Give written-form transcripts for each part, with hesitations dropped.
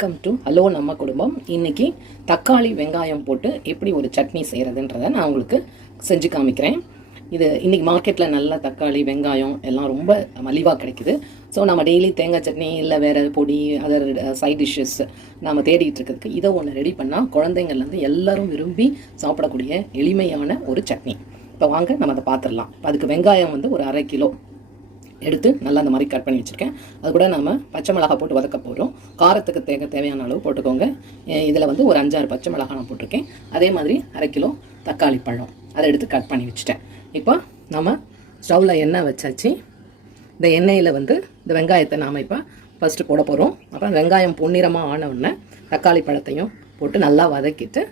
Welcome to hello நம்ம குடும்பம். இன்றைக்கி தக்காளி வெங்காயம் போட்டு எப்படி ஒரு சட்னி செய்கிறதுன்றதை நான் உங்களுக்கு செஞ்சு காமிக்கிறேன். இது இன்றைக்கி மார்க்கெட்டில் நல்ல தக்காளி வெங்காயம் எல்லாம் ரொம்ப மலிவாக கிடைக்குது. ஸோ நம்ம டெய்லி தேங்காய் சட்னி இல்லை வேறு பொடி அதர் சைட் டிஷ்ஷஸ் நம்ம தேடிட்டு இருக்கிறதுக்கு இதை ஒன்று ரெடி பண்ணால் குழந்தைங்கள்லேருந்து எல்லோரும் விரும்பி சாப்பிடக்கூடிய எளிமையான ஒரு சட்னி. இப்போ வாங்க நம்ம அதை பார்த்துடலாம். அதுக்கு வெங்காயம் ஒரு 1/2 கிலோ எடுத்து நல்லா அந்த மாதிரி கட் பண்ணி வச்சுருக்கேன். அது கூட நம்ம பச்சை மிளகாய் போட்டு வதக்க போகிறோம். காரத்துக்கு தேவையான அளவு போட்டுக்கோங்க. இதில் ஒரு 5-6 பச்சை மிளகாய் நான் போட்டிருக்கேன். அதே மாதிரி 1/2 கிலோ தக்காளி பழம் அதை எடுத்து கட் பண்ணி வச்சுட்டேன். இப்போ நம்ம ஸ்டவ்வில் எண்ணெய் வச்சாச்சு. இந்த எண்ணெயில் இந்த வெங்காயத்தை நாம் இப்போ ஃபஸ்ட்டு போட போகிறோம். அப்புறம் வெங்காயம் பொன்னிறமாக ஆன உடனே தக்காளி பழத்தையும் போட்டு நல்லா வதக்கிட்டு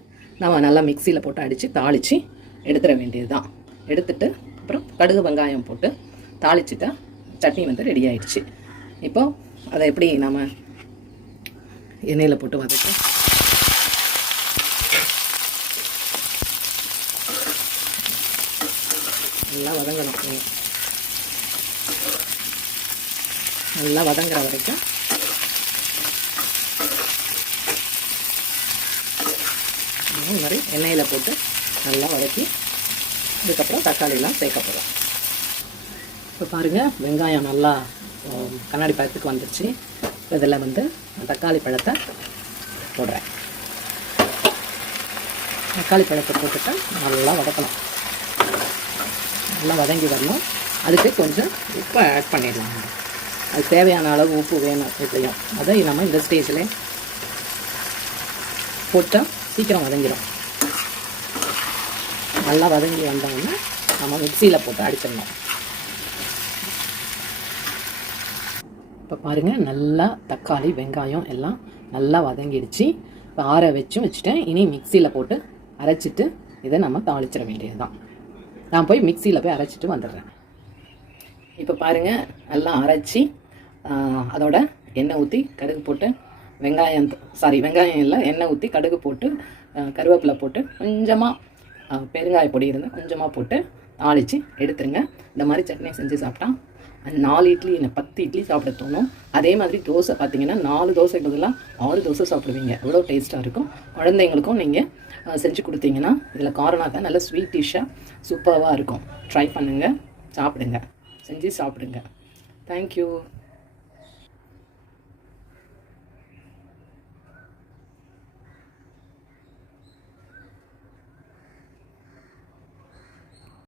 நம்ம நல்லா மிக்சியில் போட்டு அடித்து தாளித்து எடுத்துட வேண்டியது தான். எடுத்துட்டு அப்புறம் கடுகு வெங்காயம் போட்டு தாளிச்சிட்டா சட்னி ரெடி ஆயிடுச்சு. இப்போ அதை எப்படி நம்ம எண்ணெயில் போட்டு வதக்கி நல்லா வதங்கணும். நல்லா வதங்குற வரைக்கும் இந்த மாதிரி எண்ணெயில் போட்டு நல்லா வதக்கி அதுக்கப்புறம் தக்காளிலாம் சேர்க்க போகிறோம். இப்போ பாருங்கள், வெங்காயம் நல்லா கண்ணாடி பழத்துக்கு வந்துடுச்சு. இதில் தக்காளி பழத்தை போடுறேன். தக்காளி பழத்தை போட்டுட்டு நல்லா வதக்கணும். நல்லா வதங்கி வரணும். அதுக்கு கொஞ்சம் உப்பு ஆட் பண்ணிடலாம். அது தேவையான அளவு உப்பு வேணும் எப்படியும். அதை நம்ம இந்த ஸ்டேஜில் போட்டால் சீக்கிரம் வதங்கிடும். நல்லா வதங்கி வந்தோம்னா நம்ம மிக்சியில் போட்டு அடிச்சிடணும். இப்போ பாருங்கள், நல்லா தக்காளி வெங்காயம் எல்லாம் நல்லா வதங்கிடுச்சு. இப்போ ஆற வச்சுட்டேன். இனி மிக்சியில் போட்டு அரைச்சிட்டு இதை நம்ம தாளிச்சிட வேண்டியது தான். நான் போய் மிக்சியில் போய் அரைச்சிட்டு வந்துடுறேன். இப்போ பாருங்கள், நல்லா அரைச்சி அதோட எண்ணெய் ஊற்றி கடுகு போட்டு வெங்காயம் இல்லை எண்ணெய் ஊற்றி கடுகு போட்டு கருவேப்பிலை போட்டு கொஞ்சமாக பெருங்காய பொடி இருந்தால் கொஞ்சமாக போட்டு தாளித்து எடுத்துருங்க. இந்த மாதிரி சட்னி செஞ்சு சாப்பிட்டா 4 இட்லி இல்லை 10 இட்லி சாப்பிட தோணும். அதே மாதிரி தோசை பார்த்தீங்கன்னா 4 தோசை பதிலாக 6 தோசை சாப்பிடுவீங்க. அவ்வளோ டேஸ்ட்டாக இருக்கும். குழந்தைங்களுக்கும் நீங்கள் செஞ்சு கொடுத்தீங்கன்னா இதில் காரணம் தான் நல்ல ஸ்வீட் டிஷ்ஷாக சூப்பராக இருக்கும். ட்ரை பண்ணுங்கள், சாப்பிடுங்க, செஞ்சு சாப்பிடுங்க. தேங்க்யூ.